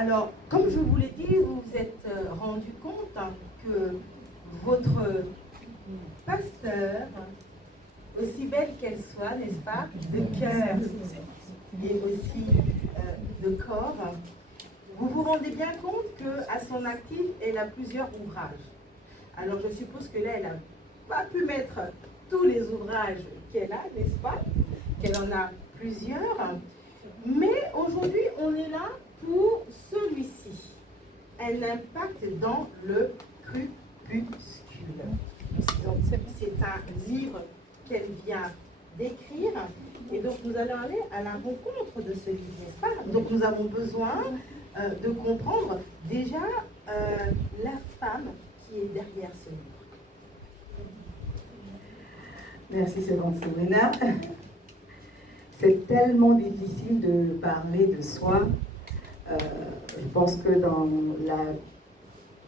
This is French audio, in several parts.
Alors, comme je vous l'ai dit, vous vous êtes rendu compte que votre pasteur, aussi belle qu'elle soit, n'est-ce pas, de cœur et aussi de corps, vous vous rendez bien compte qu'à son actif, elle a plusieurs ouvrages. Alors, je suppose que là, elle n'a pas pu mettre tous les ouvrages qu'elle a, n'est-ce pas, qu'elle en a plusieurs. Mais aujourd'hui, on est là pour celui-ci. Un impact dans le crépuscule. Donc, c'est un livre qu'elle vient d'écrire. Et donc, nous allons aller à la rencontre de ce livre, n'est-ce pas? Donc, nous avons besoin de comprendre déjà la femme qui est derrière ce livre. Merci, Sébastien Souvenard. C'est tellement difficile de parler de soi. Je pense que dans la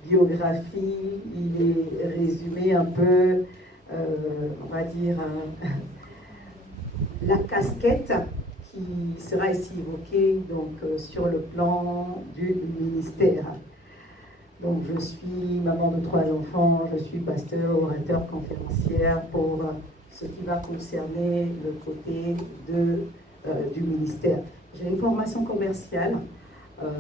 biographie, il est résumé un peu, on va dire, la casquette qui sera ici évoquée donc, sur le plan du ministère. Donc, je suis maman de 3 enfants, je suis pasteur, orateur, conférencière pour ce qui va concerner le côté du ministère. J'ai une formation commerciale,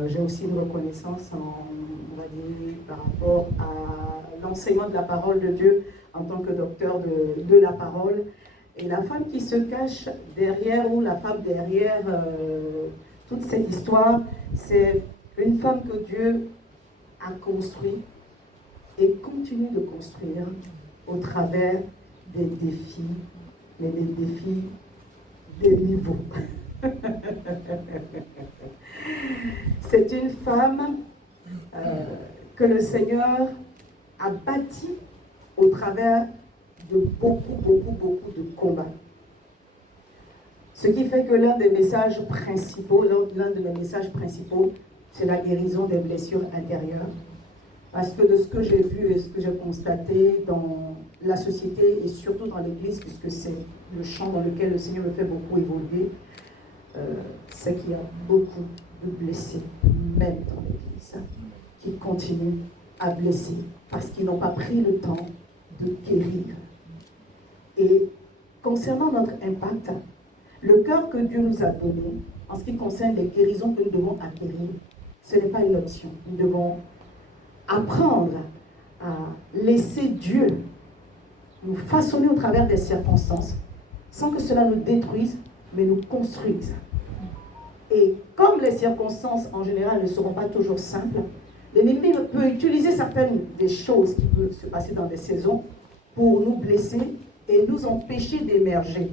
j'ai aussi une reconnaissance on va dire, par rapport à l'enseignement de la parole de Dieu en tant que docteur de la parole. Et la femme qui se cache derrière, ou la femme derrière toute cette histoire, c'est une femme que Dieu a construit et continue de construire au travers des défis, mais des défis des niveaux. C'est une femme que le Seigneur a bâtie au travers de beaucoup de combats. Ce qui fait que l'un de mes messages principaux, c'est la guérison des blessures intérieures. Parce que de ce que j'ai vu et ce que j'ai constaté dans la société et surtout dans l'Église, puisque c'est le champ dans lequel le Seigneur me fait beaucoup évoluer, c'est qu'il y a beaucoup de blessés, même dans l'Église, qui continuent à blesser parce qu'ils n'ont pas pris le temps de guérir. Et concernant notre impact, le cœur que Dieu nous a donné, en ce qui concerne les guérisons que nous devons acquérir, ce n'est pas une option. Nous devons apprendre à laisser Dieu nous façonner au travers des circonstances, sans que cela nous détruise, mais nous construise. Et comme les circonstances en général ne seront pas toujours simples, l'ennemi peut utiliser certaines des choses qui peuvent se passer dans des saisons pour nous blesser et nous empêcher d'émerger.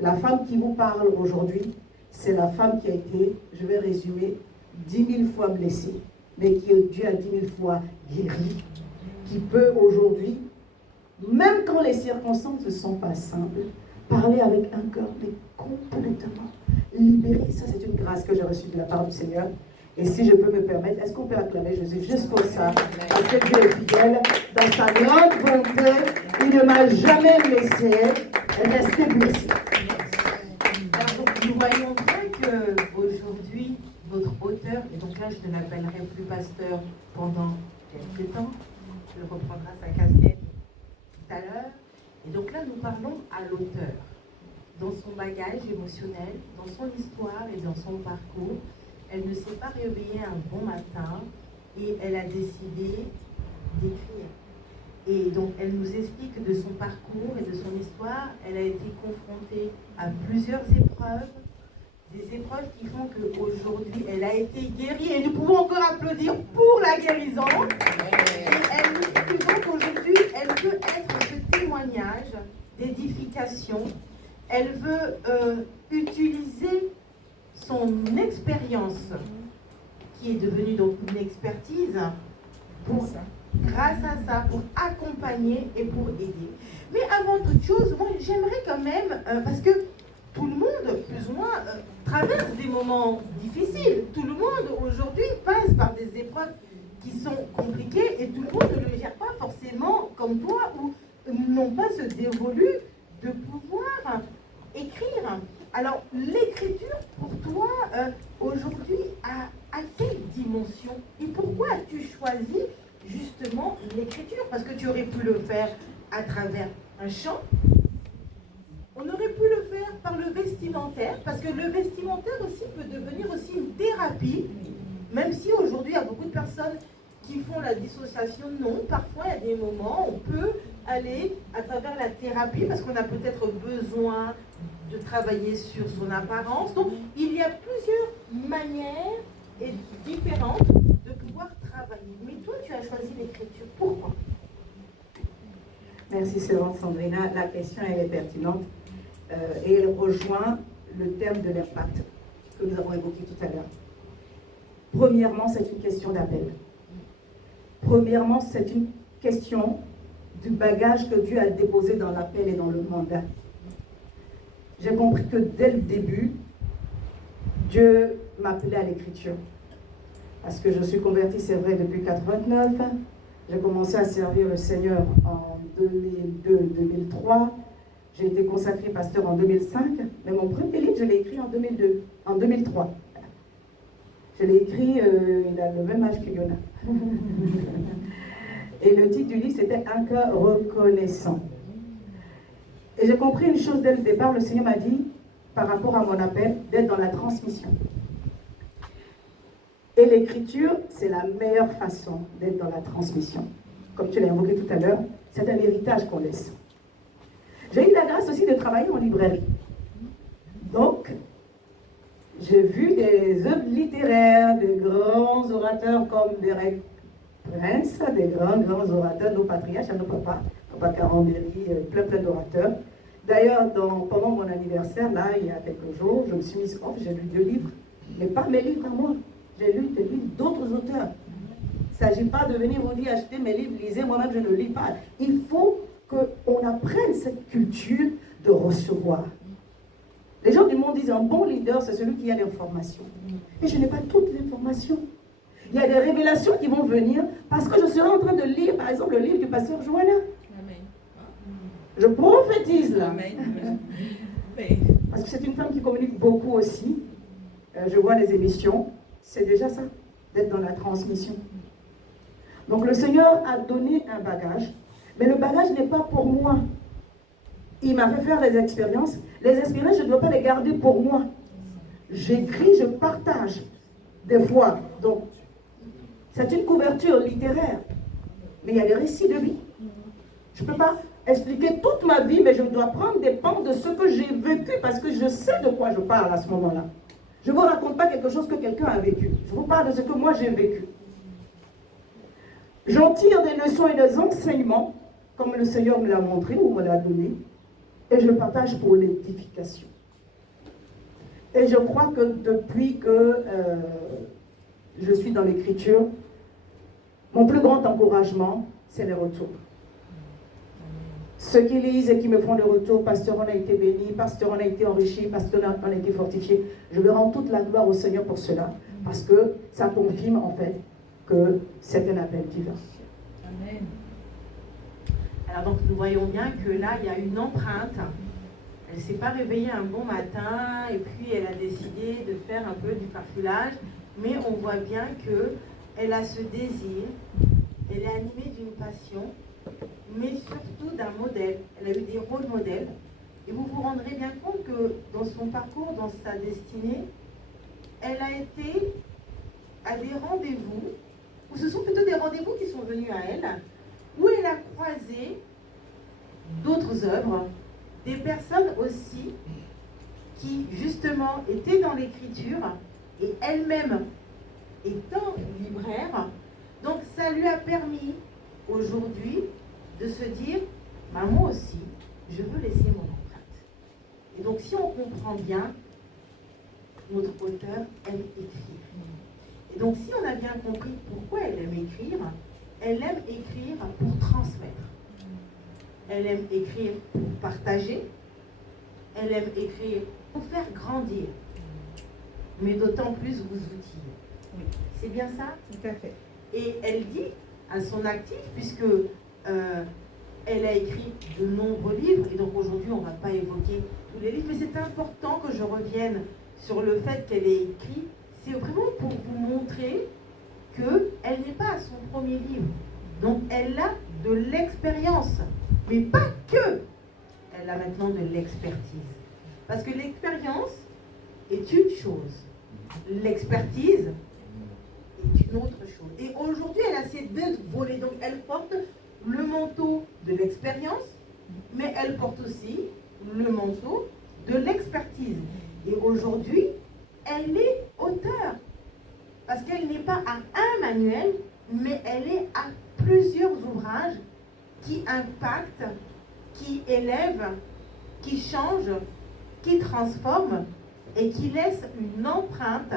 La femme qui vous parle aujourd'hui, c'est la femme qui a été, je vais résumer, 10 000 fois blessée, mais qui Dieu a 10 000 fois guérie, qui peut aujourd'hui, même quand les circonstances ne sont pas simples, parler avec un cœur mais complètement libéré. Ça, c'est une grâce que j'ai reçue de la part du Seigneur. Et si je peux me permettre, est-ce qu'on peut acclamer Jésus juste pour ça? Parce que Dieu est fidèle, dans sa grande bonté, il ne m'a jamais laissé rester blessé. Nous voyons bien qu'aujourd'hui, votre auteur, et donc là je ne l'appellerai plus pasteur pendant quelques temps, il reprendra sa casquette tout à l'heure, et donc là nous parlons à l'auteur, dans son bagage émotionnel, dans son histoire et dans son parcours. Elle ne s'est pas réveillée un bon matin et elle a décidé d'écrire. Et donc, elle nous explique de son parcours et de son histoire. Elle a été confrontée à plusieurs épreuves, des épreuves qui font qu'aujourd'hui, elle a été guérie. Et nous pouvons encore applaudir pour la guérison. Et elle nous dit donc qu'aujourd'hui, elle veut être ce témoignage d'édification. Elle veut utiliser son expérience, qui est devenue donc une expertise, pour grâce à ça, pour accompagner et pour aider. Mais avant toute chose, moi j'aimerais quand même, parce que tout le monde, plus ou moins, traverse des moments difficiles. Tout le monde aujourd'hui passe par des épreuves qui sont compliquées et tout le monde ne le gère pas forcément comme toi ou n'ont pas ce dévolu de pouvoir écrire. Alors l'écriture pour toi aujourd'hui a quelle dimension. Et pourquoi as-tu choisi justement l'écriture? Parce que tu aurais pu le faire à travers un chant. On aurait pu le faire par le vestimentaire, parce que le vestimentaire aussi peut devenir aussi une thérapie, même si aujourd'hui il y a beaucoup de personnes qui font la dissociation. Non, parfois il y a des moments où on peut aller à travers la thérapie, parce qu'on a peut-être besoin de travailler sur son apparence. Donc il y a plusieurs manières et différentes de pouvoir travailler. Mais toi, tu as choisi l'écriture. Pourquoi? Merci, sœur Sandrina. La question, elle est pertinente et elle rejoint le thème de l'impact que nous avons évoqué tout à l'heure. Premièrement, c'est une question d'appel. Premièrement, c'est une question du bagage que Dieu a déposé dans l'appel et dans le mandat. J'ai compris que dès le début, Dieu m'appelait à l'écriture. Parce que je suis convertie, c'est vrai, depuis 89. J'ai commencé à servir le Seigneur en 2002-2003. J'ai été consacrée pasteur en 2005. Mais mon premier livre, je l'ai écrit en 2003. Je l'ai écrit, il a le même âge que Yona. Et le titre du livre, c'était Un cœur reconnaissant. Et j'ai compris une chose dès le départ. Le Seigneur m'a dit, par rapport à mon appel, d'être dans la transmission. Et l'écriture, c'est la meilleure façon d'être dans la transmission. Comme tu l'as évoqué tout à l'heure, c'est un héritage qu'on laisse. J'ai eu la grâce aussi de travailler en librairie. Donc, j'ai vu des œuvres littéraires, de grands orateurs comme Derek Prince, des grands orateurs, nos patriarches, nos papas, Papa Carambéry, plein d'orateurs. D'ailleurs, pendant mon anniversaire, là, il y a quelques jours, je me suis mise off, j'ai lu 2 livres, mais pas mes livres à moi. J'ai lu des livres d'autres auteurs. Il ne s'agit pas de venir vous dire, achetez mes livres, lisez, moi-même je ne lis pas. Il faut qu'on apprenne cette culture de recevoir. Les gens du monde disent, un bon leader, c'est celui qui a l'information. Mais je n'ai pas toute l'information. Il y a des révélations qui vont venir parce que je serai en train de lire, par exemple, le livre du pasteur Joanna. Amen. Je prophétise là. Amen. Parce que c'est une femme qui communique beaucoup aussi. Je vois les émissions. C'est déjà ça, d'être dans la transmission. Donc le Seigneur a donné un bagage, mais le bagage n'est pas pour moi. Il m'a fait faire des expériences. Les expériences, je ne dois pas les garder pour moi. J'écris, je partage des fois. Donc, c'est une couverture littéraire. Mais il y a des récits de vie. Je ne peux pas expliquer toute ma vie, mais je dois prendre des pans de ce que j'ai vécu parce que je sais de quoi je parle à ce moment-là. Je ne vous raconte pas quelque chose que quelqu'un a vécu. Je vous parle de ce que moi j'ai vécu. J'en tire des leçons et des enseignements, comme le Seigneur me l'a montré ou me l'a donné, et je le partage pour l'édification. Et je crois que depuis que je suis dans l'écriture, mon plus grand encouragement, c'est les retours. Ceux qui lisent et qui me font le retour, pasteur, on a été béni, pasteur, on a été enrichi, pasteur, on a été fortifié. Je veux rendre toute la gloire au Seigneur pour cela, parce que ça confirme en fait que c'est un appel divin. Amen. Alors donc nous voyons bien que là, il y a une empreinte. Elle ne s'est pas réveillée un bon matin et puis elle a décidé de faire un peu du farfouillage, mais on voit bien qu'elle a ce désir, elle est animée d'une passion, mais surtout d'un modèle. Elle a eu des rôles modèles. Et vous vous rendrez bien compte que dans son parcours, dans sa destinée, elle a été à des rendez-vous, ou ce sont plutôt des rendez-vous qui sont venus à elle, où elle a croisé d'autres œuvres, des personnes aussi qui justement étaient dans l'écriture et elle-même étant libraire. Donc ça lui a permis aujourd'hui de se dire, bah, moi aussi, je veux laisser mon empreinte. Et donc si on comprend bien, notre auteur aime écrire. Et donc si on a bien compris pourquoi elle aime écrire pour transmettre. Elle aime écrire pour partager. Elle aime écrire pour faire grandir. Mais d'autant plus vous outiller. Oui. C'est bien ça? Tout à fait. Et elle dit à son actif, puisque elle a écrit de nombreux livres, et donc aujourd'hui on ne va pas évoquer tous les livres, mais c'est important que je revienne sur le fait qu'elle ait écrit. C'est vraiment pour vous montrer qu'elle n'est pas à son premier livre. Donc elle a de l'expérience, mais pas que. Elle a maintenant de l'expertise. Parce que l'expérience est une chose. L'expertise est une autre chose. Et aujourd'hui, elle a ces deux volets. Donc elle porte le manteau de l'expérience, mais elle porte aussi le manteau de l'expertise. Et aujourd'hui, elle est auteure. Parce qu'elle n'est pas à un manuel, mais elle est à plusieurs ouvrages qui impactent, qui élèvent, qui changent, qui transforment et qui laissent une empreinte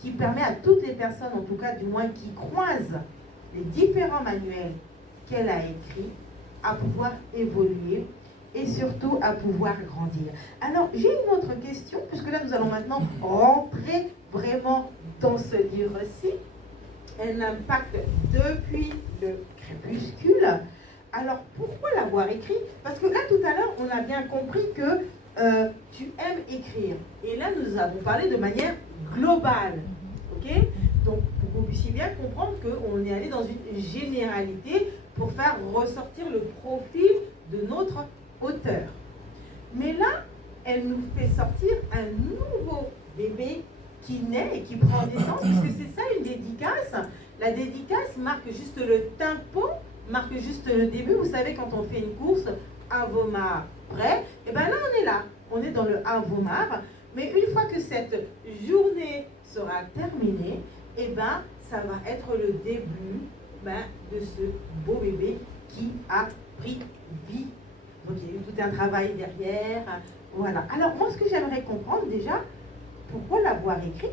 qui permet à toutes les personnes, en tout cas du moins qui croisent les différents manuels qu'elle a écrits, à pouvoir évoluer et surtout à pouvoir grandir. Alors, j'ai une autre question, puisque là, nous allons maintenant rentrer vraiment dans ce livre-ci. Un impact depuis le crépuscule. Alors, pourquoi l'avoir écrit? Parce que là, tout à l'heure, on a bien compris que tu aimes écrire. Et là, nous avons parlé de manière globale. OK? Donc, pour que vous puissiez bien comprendre qu'on est allé dans une généralité pour faire ressortir le profil de notre auteur. Mais là, elle nous fait sortir un nouveau bébé qui naît et qui prend naissance, puisque c'est ça une dédicace. La dédicace marque juste le tempo, marque juste le début. Vous savez, quand on fait une course, Avomar, prêt, et bien là on est là, on est dans le Avomar. Mais une fois que cette journée sera terminée, et ben ça va être le début de ce beau bébé qui a pris vie. Donc il y a eu tout un travail derrière. Voilà. Alors moi ce que j'aimerais comprendre déjà, pourquoi l'avoir écrit?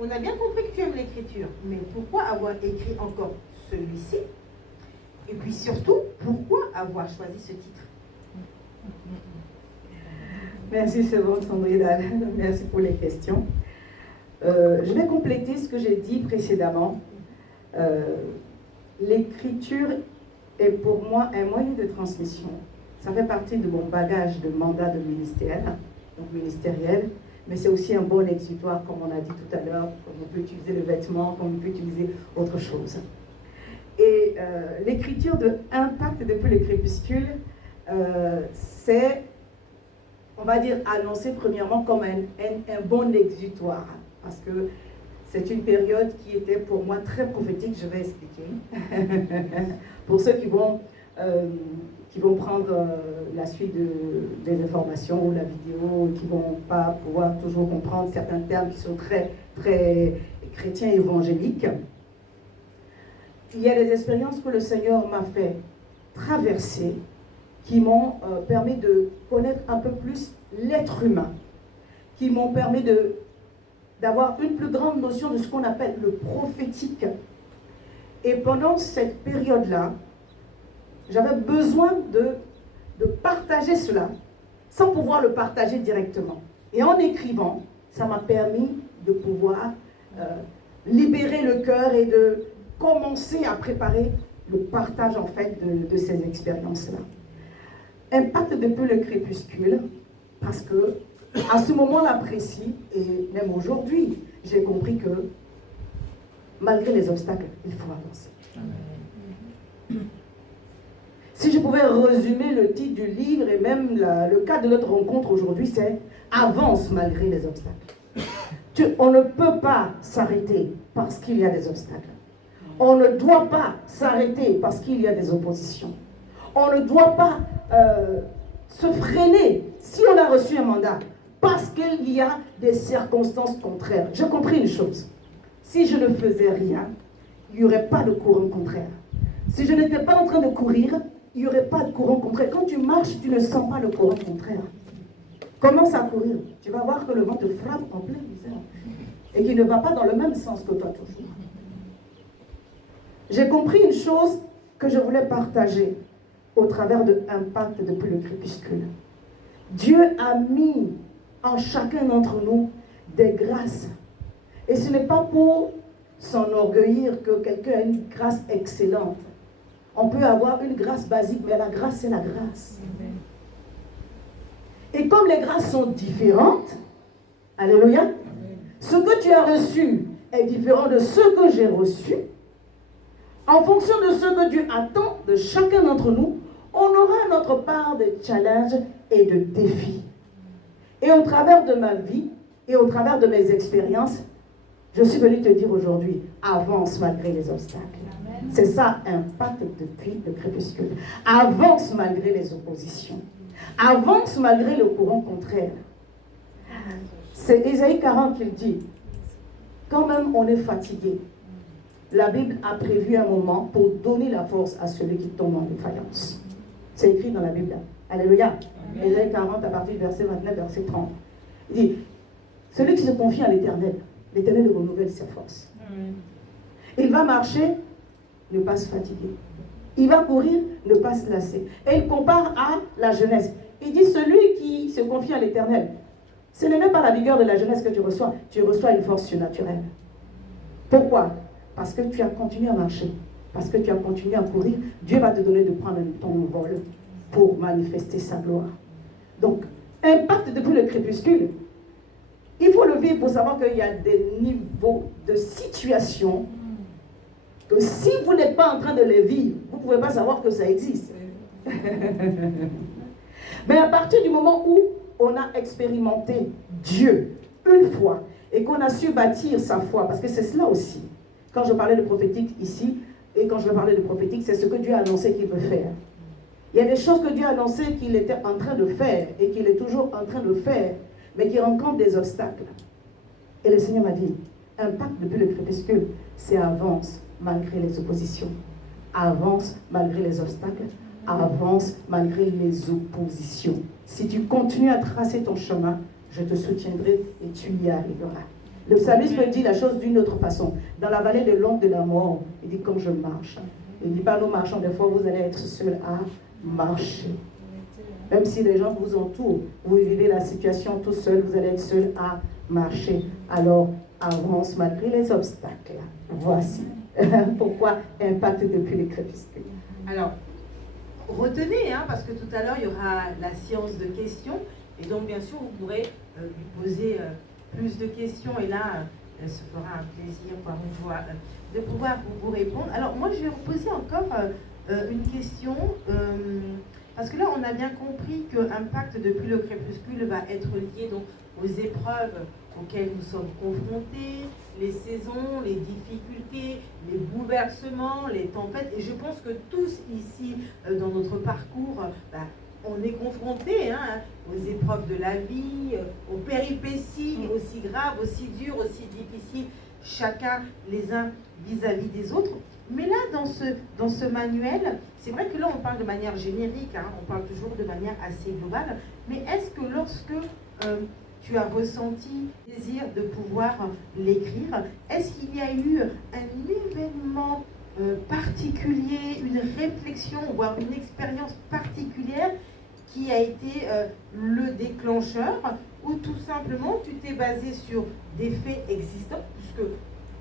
On a bien compris que tu aimes l'écriture, mais pourquoi avoir écrit encore celui-ci? Et puis surtout, pourquoi avoir choisi ce titre? Merci, c'est bon, Sandrine. Merci pour les questions. Je vais compléter ce que j'ai dit précédemment. L'écriture est pour moi un moyen de transmission. Ça fait partie de mon bagage de mandat de ministère, donc ministériel, mais c'est aussi un bon exutoire, comme on a dit tout à l'heure, comme on peut utiliser le vêtement, comme on peut utiliser autre chose. Et l'écriture de Impact depuis le crépuscule, c'est, on va dire, annoncé premièrement comme un bon exutoire, parce que c'est une période qui était pour moi très prophétique, je vais expliquer. Pour ceux qui vont prendre la suite des informations ou la vidéo, qui ne vont pas pouvoir toujours comprendre certains termes qui sont très, très chrétiens et évangéliques. Il y a des expériences que le Seigneur m'a fait traverser qui m'ont permis de connaître un peu plus l'être humain, qui m'ont permis d'avoir une plus grande notion de ce qu'on appelle le prophétique. Et pendant cette période-là, j'avais besoin de partager cela sans pouvoir le partager directement. Et en écrivant, ça m'a permis de pouvoir libérer le cœur et de commencer à préparer le partage en fait de ces expériences-là. Impact depuis le crépuscule, parce que à ce moment-là précis, et même aujourd'hui, j'ai compris que malgré les obstacles, il faut avancer. Si je pouvais résumer le titre du livre et même le cadre de notre rencontre aujourd'hui, c'est « Avance malgré les obstacles ». On ne peut pas s'arrêter parce qu'il y a des obstacles. On ne doit pas s'arrêter parce qu'il y a des oppositions. On ne doit pas se freiner si on a reçu un mandat parce qu'il y a des circonstances contraires. J'ai compris une chose. Si je ne faisais rien, il n'y aurait pas de courant contraire. Si je n'étais pas en train de courir, il n'y aurait pas de courant contraire. Quand tu marches, tu ne sens pas le courant contraire. Commence à courir. Tu vas voir que le vent te frappe en plein visage et qu'il ne va pas dans le même sens que toi toujours. J'ai compris une chose que je voulais partager au travers de Impact depuis le crépuscule. Dieu a mis en chacun d'entre nous des grâces. Et ce n'est pas pour s'enorgueillir que quelqu'un a une grâce excellente. On peut avoir une grâce basique, mais la grâce, c'est la grâce. Et comme les grâces sont différentes, alléluia, ce que tu as reçu est différent de ce que j'ai reçu, En fonction de ce que Dieu attend de chacun d'entre nous, on aura notre part de challenges et de défis. Et au travers de ma vie et au travers de mes expériences, je suis venue te dire aujourd'hui, avance malgré les obstacles. C'est ça, impact depuis le crépuscule. Avance malgré les oppositions. Avance malgré le courant contraire. C'est Ésaïe 40 qui dit, quand même on est fatigué, la Bible a prévu un moment pour donner la force à celui qui tombe en défaillance. C'est écrit dans la Bible. Alléluia. Ésaïe 40 à partir du verset 29, verset 30. Il dit, celui qui se confie à l'Éternel, l'Éternel renouvelle ses forces. Il va marcher, ne pas se fatiguer. Il va courir, ne pas se lasser. Et il compare à la jeunesse. Il dit, celui qui se confie à l'Éternel, ce n'est même pas la vigueur de la jeunesse que tu reçois une force surnaturelle. Pourquoi? Parce que tu as continué à marcher, parce que tu as continué à courir, Dieu va te donner de prendre ton vol pour manifester sa gloire. Donc, impact depuis le crépuscule, il faut le vivre pour savoir qu'il y a des niveaux de situation que si vous n'êtes pas en train de les vivre, vous ne pouvez pas savoir que ça existe. Mais à partir du moment où on a expérimenté Dieu une fois et qu'on a su bâtir sa foi, parce que c'est cela aussi. Quand je parlais de prophétique ici, et quand je parlais de prophétique, c'est ce que Dieu a annoncé qu'il veut faire. Il y a des choses que Dieu a annoncé qu'il était en train de faire et qu'il est toujours en train de faire, mais qui rencontrent des obstacles. Et le Seigneur m'a dit, impact depuis le crépuscule, c'est avance malgré les oppositions. Avance malgré les obstacles. Avance malgré les oppositions. Si tu continues à tracer ton chemin, je te soutiendrai et tu y arriveras. Le psalmiste me dit la chose d'une autre façon. Dans la vallée de l'ombre de la mort, il dit comme je marche. Il ne dit pas nous marchons, des fois vous allez être seul à marcher. Même si les gens vous entourent, vous vivez la situation tout seul, vous allez être seul à marcher. Alors avance malgré les obstacles. Voici pourquoi impact depuis les crépuscules. Alors, retenez, parce que tout à l'heure, il y aura la séance de questions. Et donc, bien sûr, vous pourrez lui poser plus de questions. Et là, elle se fera un plaisir, par une fois, de pouvoir vous répondre. Alors, moi, je vais vous poser encore une question. Parce que là, on a bien compris que l'impact depuis le crépuscule va être lié donc, aux épreuves auxquelles nous sommes confrontés, les saisons, les difficultés, les bouleversements, les tempêtes. Et je pense que tous ici, dans notre parcours, on est confrontés aux épreuves de la vie, aux péripéties aussi graves, aussi dures, aussi difficiles, chacun les uns vis-à-vis des autres. Mais là, dans ce manuel, c'est vrai que là, on parle de manière générique, on parle toujours de manière assez globale, mais est-ce que lorsque tu as ressenti le désir de pouvoir l'écrire, est-ce qu'il y a eu un événement particulier, une réflexion, voire une expérience particulière qui a été le déclencheur, ou tout simplement tu t'es basé sur des faits existants, puisque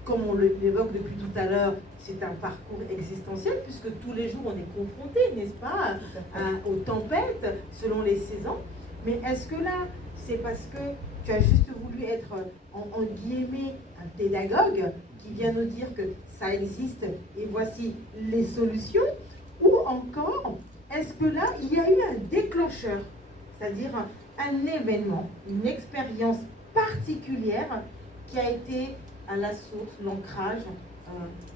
comme on l'évoque depuis tout à l'heure, c'est un parcours existentiel, puisque tous les jours on est confronté, n'est-ce pas, aux tempêtes, selon les saisons. Mais est-ce que là, c'est parce que tu as juste voulu être, en guillemets, un pédagogue qui vient nous dire que ça existe et voici les solutions, ou encore, est-ce que là, il y a eu un déclencheur, c'est-à-dire un événement, une expérience particulière qui a été à la source, l'ancrage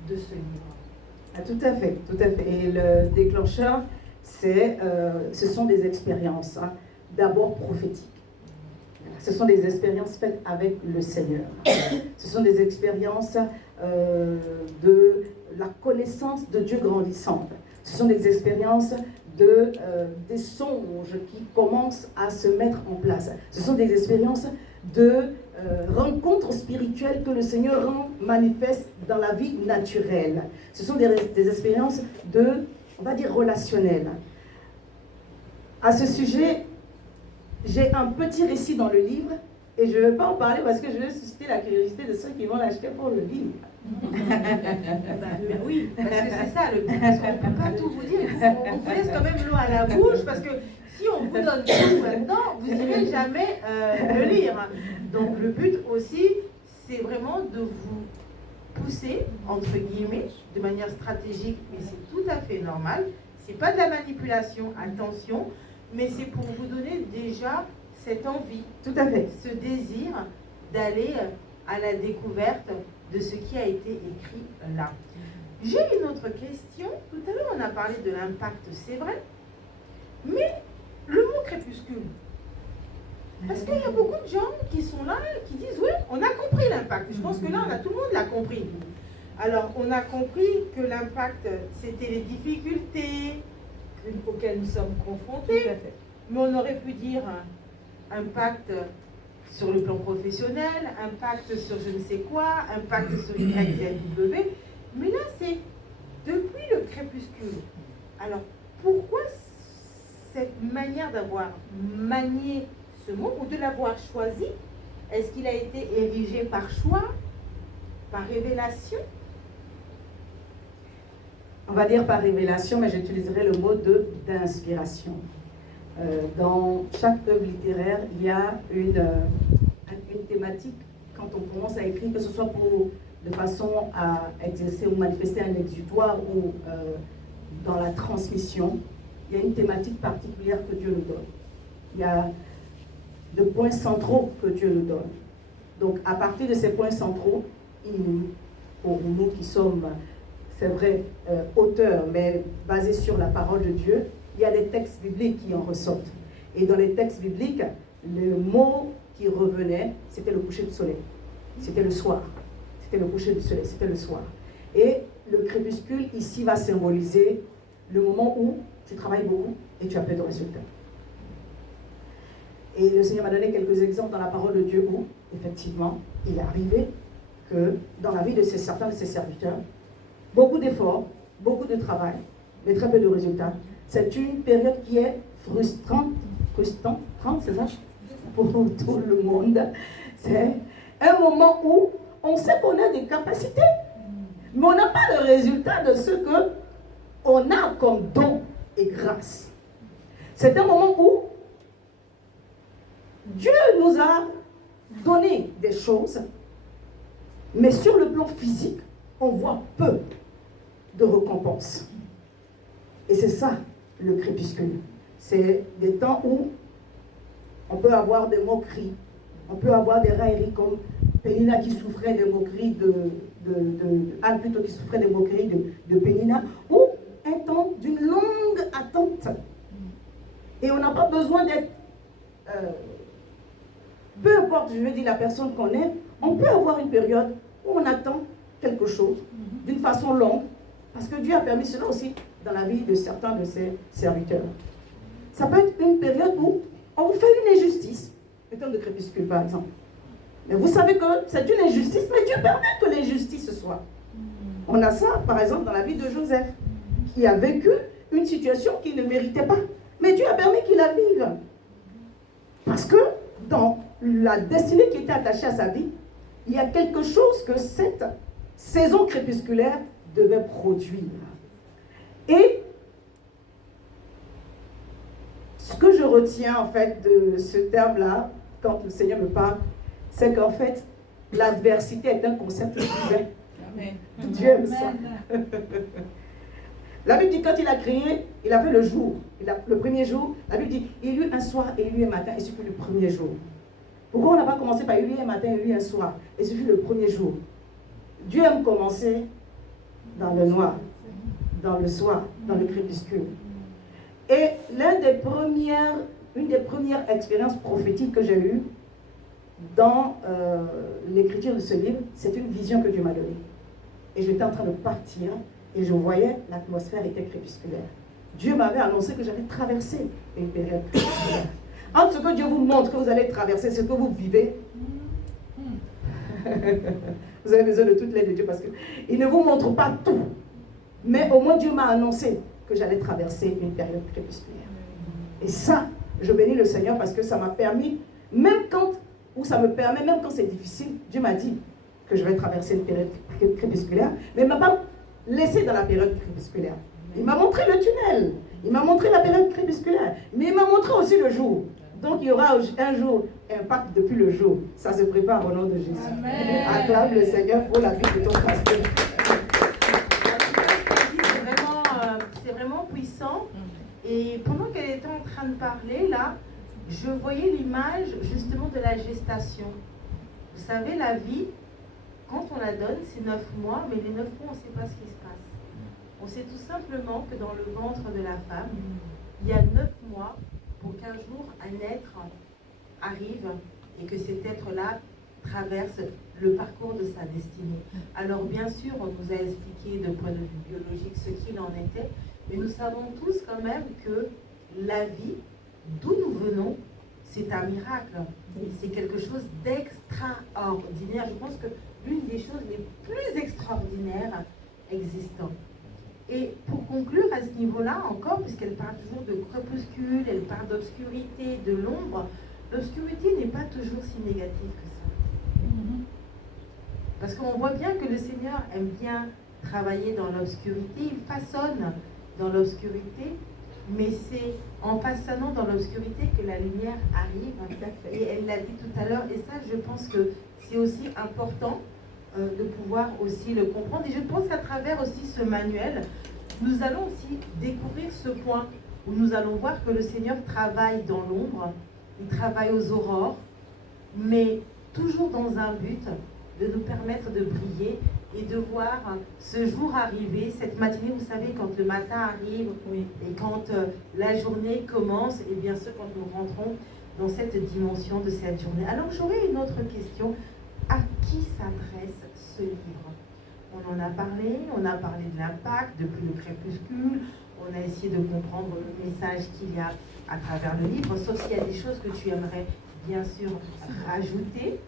de ce livre? Tout à fait, tout à fait. Et le déclencheur, ce sont des expériences, d'abord prophétiques. Ce sont des expériences faites avec le Seigneur. Ce sont des expériences de la connaissance de Dieu grandissante. Ce sont des expériences des songes qui commencent à se mettre en place. Ce sont des expériences de rencontres spirituelles que le Seigneur rend manifestes dans la vie naturelle. Ce sont des expériences on va dire, relationnelles. À ce sujet, j'ai un petit récit dans le livre et je ne vais pas en parler parce que je veux susciter la curiosité de ceux qui vont l'acheter pour le livre. Oui, parce que c'est ça le but, parce qu'on ne peut pas tout vous dire, on vous laisse quand même l'eau à la bouche, parce que si on vous donne tout maintenant, vous n'irez jamais le lire. Donc le but aussi, c'est vraiment de vous poussé, entre guillemets, de manière stratégique, mais c'est tout à fait normal. C'est pas de la manipulation, attention, mais c'est pour vous donner déjà cette envie, Tout à fait. ce désir d'aller à la découverte de ce qui a été écrit là. J'ai une autre question. Tout à l'heure, on a parlé de l'impact, c'est vrai, mais le mot crépuscule, parce qu'il y a beaucoup de gens qui sont là et qui disent oui, on a compris l'impact. Je pense que là, tout le monde l'a compris. Alors, on a compris que l'impact, c'était les difficultés auxquelles nous sommes confrontés, mais on aurait pu dire impact sur le plan professionnel, impact sur je ne sais quoi, impact sur YZW, mais là, c'est depuis le crépuscule. Alors, pourquoi cette manière d'avoir manié ce mot ou de l'avoir choisi? Est-ce qu'il a été érigé par choix, par révélation? On va dire par révélation, mais j'utiliserai le mot d'inspiration. Dans chaque œuvre littéraire, il y a une thématique quand on commence à écrire, que ce soit de façon à exercer ou manifester un exutoire ou dans la transmission, il y a une thématique particulière que Dieu nous donne. Il y a de points centraux que Dieu nous donne. Donc, à partir de ces points centraux, pour nous qui sommes, c'est vrai, auteurs, mais basés sur la parole de Dieu, il y a des textes bibliques qui en ressortent. Et dans les textes bibliques, le mot qui revenait, c'était le coucher du soleil. C'était le soir. C'était le coucher du soleil, c'était le soir. Et le crépuscule, ici, va symboliser le moment où tu travailles beaucoup et tu as peu de résultats. Et le Seigneur m'a donné quelques exemples dans la parole de Dieu où, effectivement, il est arrivé que dans la vie de certains de ses serviteurs, beaucoup d'efforts, beaucoup de travail, mais très peu de résultats. C'est une période qui est frustrante, c'est ça? Pour tout le monde. C'est un moment où on sait qu'on a des capacités, mais on n'a pas le résultat de ce qu'on a comme don et grâce. C'est un moment où Dieu nous a donné des choses, mais sur le plan physique, on voit peu de récompenses. Et c'est ça, le crépuscule. C'est des temps où on peut avoir des moqueries, on peut avoir des railleries comme Pénina qui souffrait des moqueries Anne plutôt qui souffrait des moqueries de Pénina, ou un temps d'une longue attente. Et on n'a pas besoin d'être... peu importe, je veux dire, la personne qu'on est, on peut avoir une période où on attend quelque chose d'une façon longue, parce que Dieu a permis cela aussi dans la vie de certains de ses serviteurs. Ça peut être une période où on vous fait une injustice, le temps de crépuscule par exemple. Mais vous savez que c'est une injustice, mais Dieu permet que l'injustice soit. On a ça, par exemple, dans la vie de Joseph, qui a vécu une situation qu'il ne méritait pas. Mais Dieu a permis qu'il la vive. Parce que dans la destinée qui était attachée à sa vie, il y a quelque chose que cette saison crépusculaire devait produire. Et ce que je retiens en fait de ce terme-là, quand le Seigneur me parle, c'est qu'en fait, l'adversité est un concept divin. Dieu aime ça. La Bible dit quand il a créé, il a fait le jour. Le premier jour, la Bible dit, il y eut un soir et il y eut un matin, et ce fut le premier jour. Pourquoi on n'a pas commencé par il y eut un matin et il y eut un soir, et ce fut le premier jour? Dieu aime commencer dans le noir, dans le soir, dans le crépuscule. Et une des premières expériences prophétiques que j'ai eues dans l'écriture de ce livre, c'est une vision que Dieu m'a donnée. Et j'étais en train de partir et je voyais l'atmosphère était crépusculaire. Dieu m'avait annoncé que j'allais traverser une période crépusculaire. Entre ce que Dieu vous montre que vous allez traverser, ce que vous vivez, vous avez besoin de toute l'aide de Dieu parce qu'il ne vous montre pas tout. Mais au moins Dieu m'a annoncé que j'allais traverser une période crépusculaire. Et ça, je bénis le Seigneur parce que ça m'a permis, même quand c'est difficile, Dieu m'a dit que je vais traverser une période crépusculaire, mais il ne m'a pas laissé dans la période crépusculaire. Il m'a montré le tunnel, il m'a montré la période crépusculaire, mais il m'a montré aussi le jour. Donc il y aura un jour impact depuis le jour. Ça se prépare au nom de Jésus. Amen. Acclame le Seigneur pour la vie de ton pasteur. C'est vraiment puissant. Et pendant qu'elle était en train de parler, là, je voyais l'image justement de la gestation. Vous savez, la vie, quand on la donne, c'est 9 mois, mais les 9 mois, on ne sait pas ce qui se passe. On sait tout simplement que dans le ventre de la femme, il y a 9 mois pour qu'un jour un être arrive et que cet être-là traverse le parcours de sa destinée. Alors bien sûr, on nous a expliqué de point de vue biologique ce qu'il en était, mais nous savons tous quand même que la vie, d'où nous venons, c'est un miracle. C'est quelque chose d'extraordinaire. Je pense que l'une des choses les plus extraordinaires existant. Et pour conclure à ce niveau-là encore, puisqu'elle parle toujours de crépuscule, elle parle d'obscurité, de l'ombre, l'obscurité n'est pas toujours si négative que ça. Parce qu'on voit bien que le Seigneur aime bien travailler dans l'obscurité, il façonne dans l'obscurité, mais c'est en façonnant dans l'obscurité que la lumière arrive. Et elle l'a dit tout à l'heure, et ça je pense que c'est aussi important de pouvoir aussi le comprendre. Et je pense qu'à travers aussi ce manuel, nous allons aussi découvrir ce point où nous allons voir que le Seigneur travaille dans l'ombre, il travaille aux aurores, mais toujours dans un but de nous permettre de briller et de voir ce jour arriver, cette matinée, vous savez, quand le matin arrive et quand la journée commence, et bien sûr quand nous rentrons dans cette dimension de cette journée. Alors j'aurais une autre question. À qui s'adresse ce livre? On en a parlé, on a parlé de l'impact depuis le crépuscule, on a essayé de comprendre le message qu'il y a à travers le livre, sauf s'il y a des choses que tu aimerais bien sûr rajouter.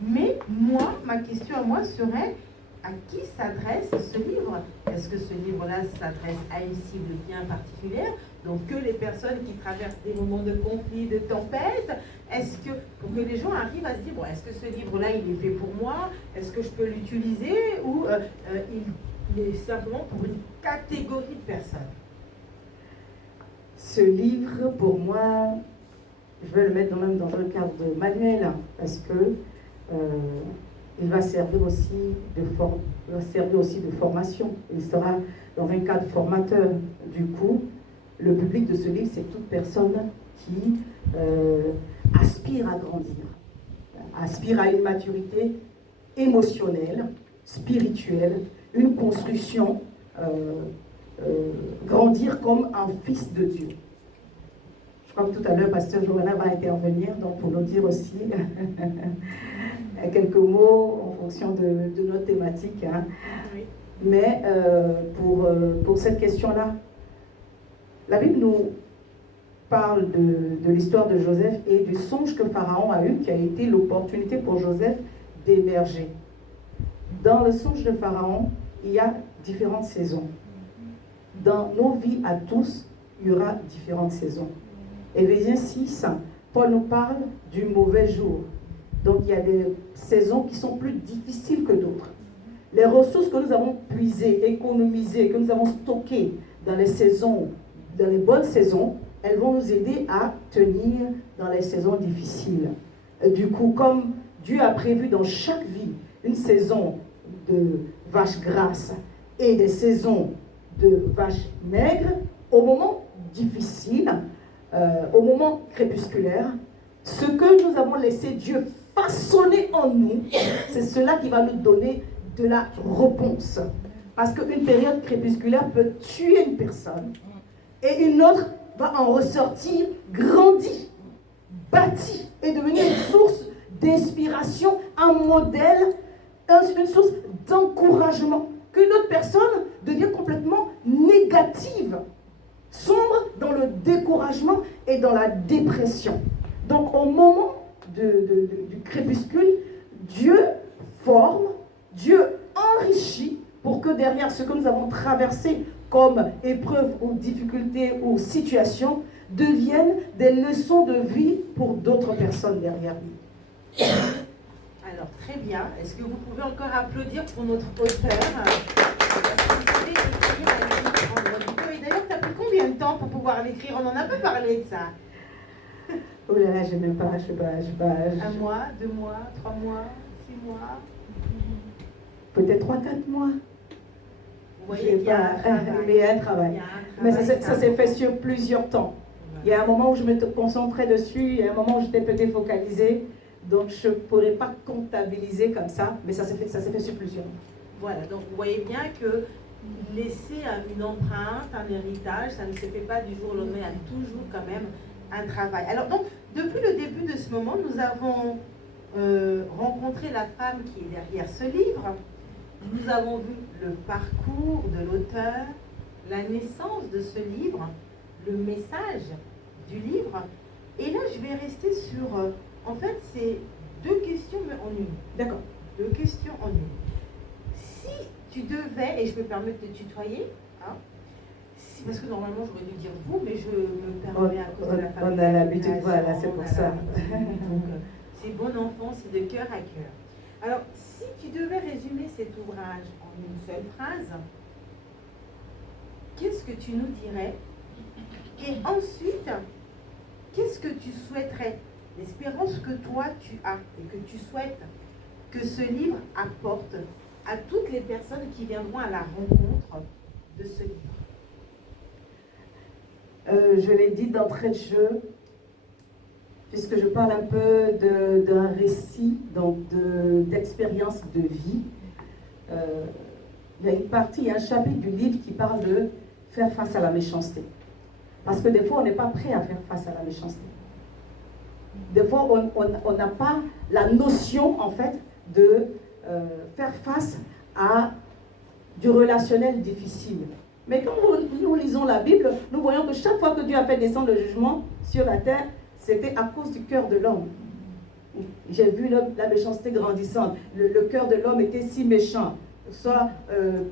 Mais moi, ma question à moi serait, à qui s'adresse ce livre? Est-ce que ce livre-là s'adresse à une cible bien particulière? Donc que les personnes qui traversent des moments de conflit, de tempête, est-ce que, pour que les gens arrivent à se dire, bon, est-ce que ce livre-là, il est fait pour moi? Est-ce que je peux l'utiliser? Ou il est simplement pour une catégorie de personnes? Ce livre, pour moi, je vais le mettre même dans le cadre de manuel, parce que il va servir aussi de formation. Il sera dans un cadre formateur. Du coup, le public de ce livre, c'est toute personne qui aspire à grandir, aspire à une maturité émotionnelle, spirituelle, une construction, grandir comme un fils de Dieu. Je crois que tout à l'heure, Pasteur Johanna va intervenir, donc pour nous dire aussi quelques mots en fonction de notre thématique. Hein. Oui. Mais pour cette question-là, la Bible nous parle de l'histoire de Joseph et du songe que Pharaon a eu, qui a été l'opportunité pour Joseph d'émerger. Dans le songe de Pharaon, il y a différentes saisons. Dans nos vies à tous, il y aura différentes saisons. Éphésiens 6, Paul nous parle du mauvais jour. Donc il y a des saisons qui sont plus difficiles que d'autres. Les ressources que nous avons puisées, économisées, que nous avons stockées dans les saisons, dans les bonnes saisons, elles vont nous aider à tenir dans les saisons difficiles. Du coup, comme Dieu a prévu dans chaque vie une saison de vaches grasses et des saisons de vaches maigres, au moment difficile, au moment crépusculaire, ce que nous avons laissé Dieu façonner en nous, c'est cela qui va nous donner de la réponse. Parce qu'une période crépusculaire peut tuer une personne et une autre va en ressortir grandie, bâtie et devenir une source d'inspiration, un modèle, une source d'encouragement. Qu'une autre personne devient complètement négative, sombre dans le découragement et dans la dépression. Donc au moment du crépuscule, Dieu forme, Dieu enrichit pour que derrière ce que nous avons traversé comme épreuve ou difficulté ou situation deviennent des leçons de vie pour d'autres personnes derrière nous. Alors, très bien. Est-ce que vous pouvez encore applaudir pour notre auteur? Parce que vous savez écrire un livre en audio. Et d'ailleurs, tu as pris combien de temps pour pouvoir l'écrire? On n'en a pas parlé de ça. Oh là là, je n'aime pas, je sais pas. 1 mois, 2 mois, 3 mois, 6 mois? Peut-être 3-4 mois. Vous voyez qu'il y a un travail. Mais il y a un travail. Mais ça s'est fait sur plusieurs temps. Il y a un moment où je me concentrais dessus, il y a un moment où j'étais peut-être focalisée. Donc je ne pourrais pas comptabiliser comme ça, mais ça s'est fait sur plusieurs mois. Voilà, donc vous voyez bien que laisser une empreinte, un héritage, ça ne se fait pas du jour au lendemain, il y a toujours quand même un travail. Alors donc, depuis le début de ce moment, nous avons rencontré la femme qui est derrière ce livre. Nous avons vu le parcours de l'auteur, la naissance de ce livre, le message du livre. Et là, je vais rester sur, en fait, c'est 2 questions mais en une. D'accord. 2 questions en une. Si tu devais, et je me permets de te tutoyer, hein, parce que normalement j'aurais dû dire vous, mais je me permets à cause de la famille. On a l'habitude, voilà, c'est pour ça. Donc, c'est bon enfant, c'est de cœur à cœur. Alors, si tu devais résumer cet ouvrage en une seule phrase, qu'est-ce que tu nous dirais? Et ensuite, qu'est-ce que tu souhaiterais, l'espérance que toi tu as et que tu souhaites que ce livre apporte à toutes les personnes qui viendront à la rencontre de ce livre? Je l'ai dit d'entrée de jeu, puisque je parle un peu d'un récit, donc d'expérience de vie. Il y a une partie, un chapitre du livre qui parle de faire face à la méchanceté. Parce que des fois, on n'est pas prêt à faire face à la méchanceté. Des fois, on n'a pas la notion, en fait, de faire face à du relationnel difficile. Mais quand nous lisons la Bible, nous voyons que chaque fois que Dieu a fait descendre le jugement sur la terre, c'était à cause du cœur de l'homme. J'ai vu la méchanceté grandissante. Le cœur de l'homme était si méchant. Soit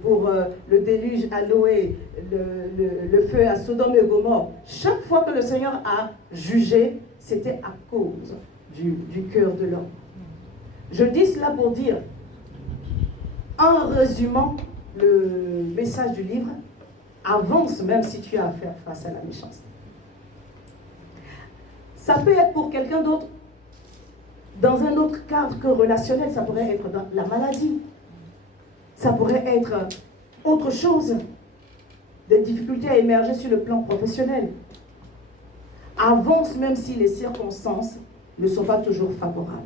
pour le déluge à Noé, le feu à Sodome et Gomorrhe. Chaque fois que le Seigneur a jugé, c'était à cause du cœur de l'homme. Je dis cela pour dire, en résumant le message du livre, avance même si tu as à faire face à la méchanceté. Ça peut être pour quelqu'un d'autre, dans un autre cadre que relationnel, ça pourrait être dans la maladie, ça pourrait être autre chose, des difficultés à émerger sur le plan professionnel. Avance même si les circonstances ne sont pas toujours favorables.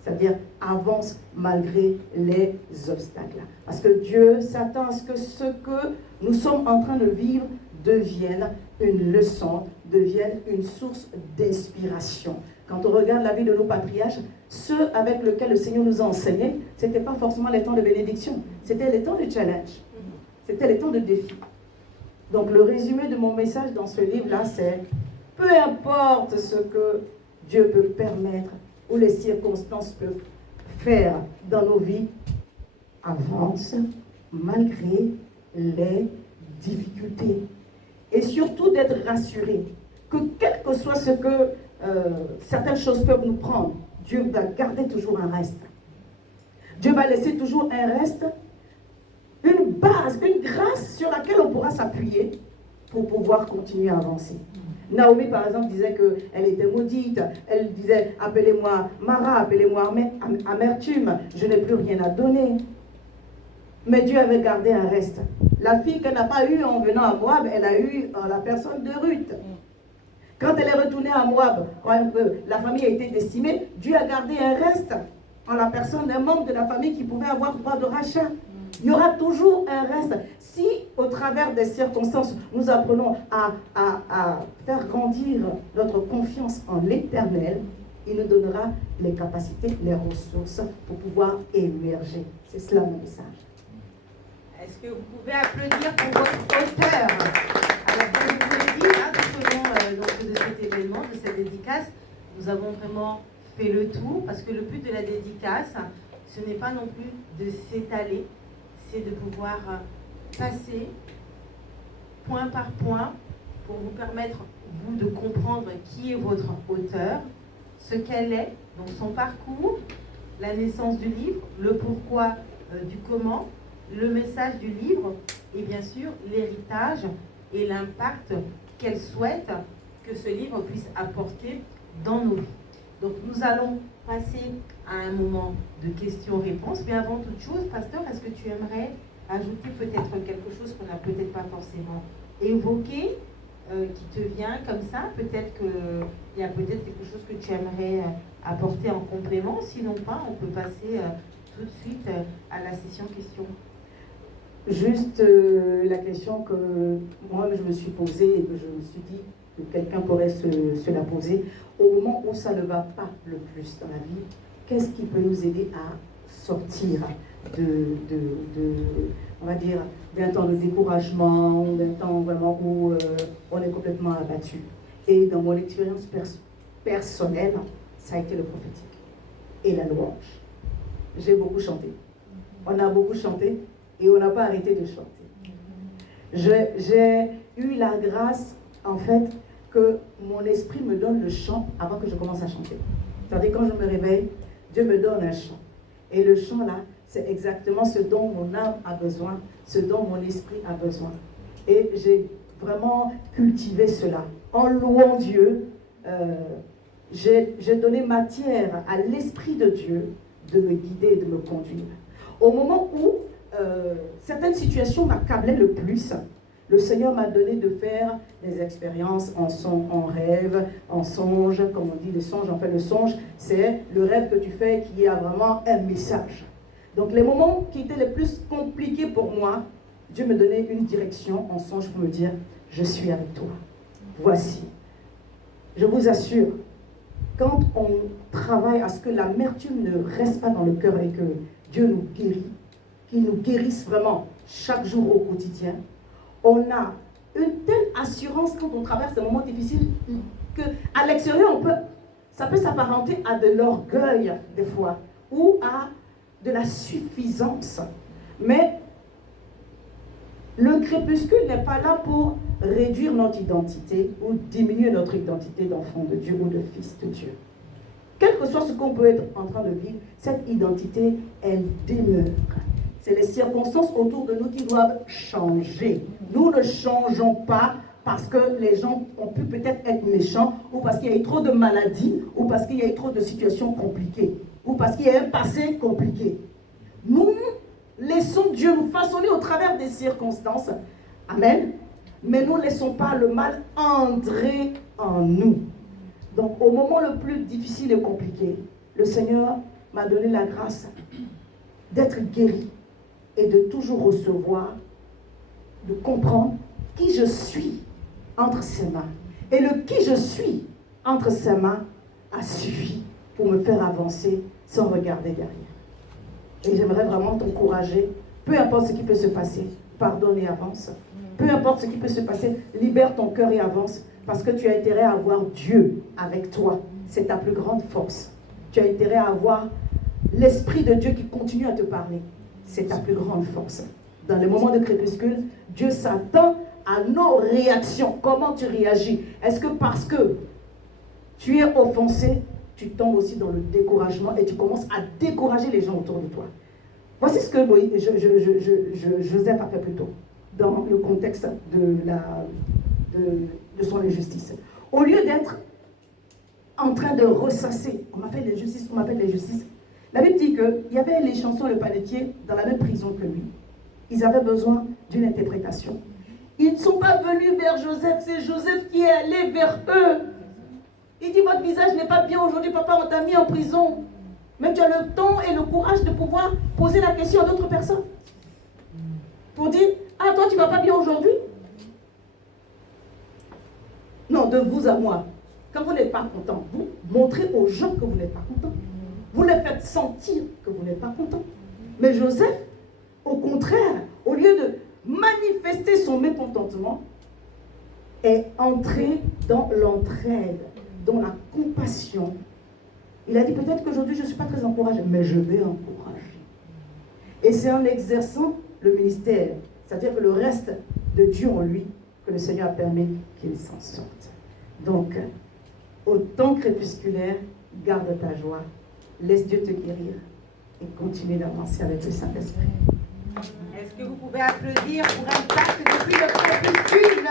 C'est-à-dire avance malgré les obstacles. Parce que Dieu s'attend à ce que nous sommes en train de vivre devienne une leçon, devienne une source d'inspiration. Quand on regarde la vie de nos patriarches, ceux avec lesquels le Seigneur nous a enseigné, ce n'était pas forcément les temps de bénédiction, c'était les temps de challenge, c'était les temps de défi. Donc le résumé de mon message dans ce livre-là, c'est peu importe ce que Dieu peut permettre ou les circonstances peuvent faire dans nos vies, avance malgré les difficultés. Et surtout d'être rassuré que quel que soit ce que certaines choses peuvent nous prendre, Dieu va garder toujours un reste. Dieu va laisser toujours un reste, une base, une grâce sur laquelle on pourra s'appuyer pour pouvoir continuer à avancer. Naomi, par exemple, disait qu'elle était maudite. Elle disait, appelez-moi Mara, appelez-moi amertume, je n'ai plus rien à donner. Mais Dieu avait gardé un reste. La fille qu'elle n'a pas eue en venant à Moab, elle a eu la personne de Ruth. Quand elle est retournée à Moab, la famille a été décimée, Dieu a gardé un reste en la personne d'un membre de la famille qui pouvait avoir droit de rachat. Il y aura toujours un reste. Si, au travers des circonstances, nous apprenons à faire grandir notre confiance en l'Éternel, il nous donnera les capacités, les ressources pour pouvoir émerger. C'est cela mon message. Est-ce que vous pouvez applaudir pour votre auteur? Alors, comme je vous l'ai dit, tout au long de cet événement, de cette dédicace, nous avons vraiment fait le tour, parce que le but de la dédicace, ce n'est pas non plus de s'étaler, c'est de pouvoir passer point par point pour vous permettre, vous, de comprendre qui est votre auteur, ce qu'elle est, donc son parcours, la naissance du livre, le pourquoi du comment, le message du livre et bien sûr l'héritage et l'impact qu'elle souhaite que ce livre puisse apporter dans nos vies. Donc nous allons passer à un moment de questions-réponses. Mais avant toute chose, pasteur, est-ce que tu aimerais ajouter peut-être quelque chose qu'on n'a peut-être pas forcément évoqué, qui te vient comme ça? Peut-être qu'il y a peut-être quelque chose que tu aimerais apporter en complément. Sinon pas, on peut passer tout de suite à la session questions. Juste la question que moi je me suis posée et que je me suis dit que quelqu'un pourrait se la poser. Au moment où ça ne va pas le plus dans la vie, qu'est-ce qui peut nous aider à sortir on va dire, d'un temps de découragement, d'un temps vraiment où on est complètement abattu? Et dans mon expérience personnelle, ça a été le prophétique et la louange. J'ai beaucoup chanté. On a beaucoup chanté et on n'a pas arrêté de chanter. J'ai eu la grâce, en fait, que mon esprit me donne le chant avant que je commence à chanter. C'est-à-dire, quand je me réveille, Dieu me donne un chant. Et le chant, là, c'est exactement ce dont mon âme a besoin, ce dont mon esprit a besoin. Et j'ai vraiment cultivé cela. En louant Dieu, j'ai donné matière à l'Esprit de Dieu de me guider et de me conduire. Au moment où certaines situations m'accablaient le plus, le Seigneur m'a donné de faire des expériences en rêve, en songe, comme on dit les songes. En fait, le songe, c'est le rêve que tu fais qui a vraiment un message. Donc, les moments qui étaient les plus compliqués pour moi, Dieu me donnait une direction en songe pour me dire, je suis avec toi. Voici. Je vous assure, quand on travaille à ce que l'amertume ne reste pas dans le cœur et que Dieu nous guérit, qu'il nous guérisse vraiment chaque jour au quotidien, on a une telle assurance quand on traverse des moments difficiles qu'à l'extérieur, ça peut s'apparenter à de l'orgueil des fois ou à de la suffisance. Mais le crépuscule n'est pas là pour réduire notre identité ou diminuer notre identité d'enfant de Dieu ou de fils de Dieu. Quel que soit ce qu'on peut être en train de vivre, cette identité, elle demeure. C'est les circonstances autour de nous qui doivent changer. Nous ne changeons pas parce que les gens ont pu peut-être être méchants, ou parce qu'il y a eu trop de maladies, ou parce qu'il y a eu trop de situations compliquées, ou parce qu'il y a un passé compliqué. Nous laissons Dieu nous façonner au travers des circonstances. Amen. Mais nous ne laissons pas le mal entrer en nous. Donc, au moment le plus difficile et compliqué, le Seigneur m'a donné la grâce d'être guéri et de toujours recevoir, de comprendre qui je suis entre ses mains. Et le qui je suis entre ses mains a suffi pour me faire avancer sans regarder derrière. Et j'aimerais vraiment t'encourager, peu importe ce qui peut se passer, pardonne et avance. Peu importe ce qui peut se passer, libère ton cœur et avance, parce que tu as intérêt à avoir Dieu avec toi. C'est ta plus grande force. Tu as intérêt à avoir l'Esprit de Dieu qui continue à te parler. C'est ta plus grande force. Dans les moments de crépuscule, Dieu s'attend à nos réactions. Comment tu réagis? Est-ce que parce que tu es offensé, tu tombes aussi dans le découragement et tu commences à décourager les gens autour de toi? Voici ce que Joseph a fait plus tôt, dans le contexte de son injustice. Au lieu d'être en train de ressasser, on m'appelle l'injustice, la Bible dit qu'il y avait les chansons, le panetier, dans la même prison que lui. Ils avaient besoin d'une interprétation. Ils ne sont pas venus vers Joseph, c'est Joseph qui est allé vers eux. Il dit, votre visage n'est pas bien aujourd'hui, papa, on t'a mis en prison. Mais tu as le temps et le courage de pouvoir poser la question à d'autres personnes. Pour dire, ah, toi, tu ne vas pas bien aujourd'hui? Non, de vous à moi. Quand vous n'êtes pas content, vous montrez aux gens que vous n'êtes pas content. Vous les faites sentir que vous n'êtes pas content. Mais Joseph, au contraire, au lieu de manifester son mécontentement, est entré dans l'entraide, dans la compassion. Il a dit, peut-être qu'aujourd'hui je ne suis pas très encouragé, mais je vais encourager. Et c'est en exerçant le ministère, c'est-à-dire que le reste de Dieu en lui, que le Seigneur a permis qu'il s'en sorte. Donc, au temps crépusculaire, garde ta joie, laisse Dieu te guérir et continue d'avancer avec le Saint-Esprit. Est-ce que vous pouvez applaudir pour un pacte depuis le crépuscule?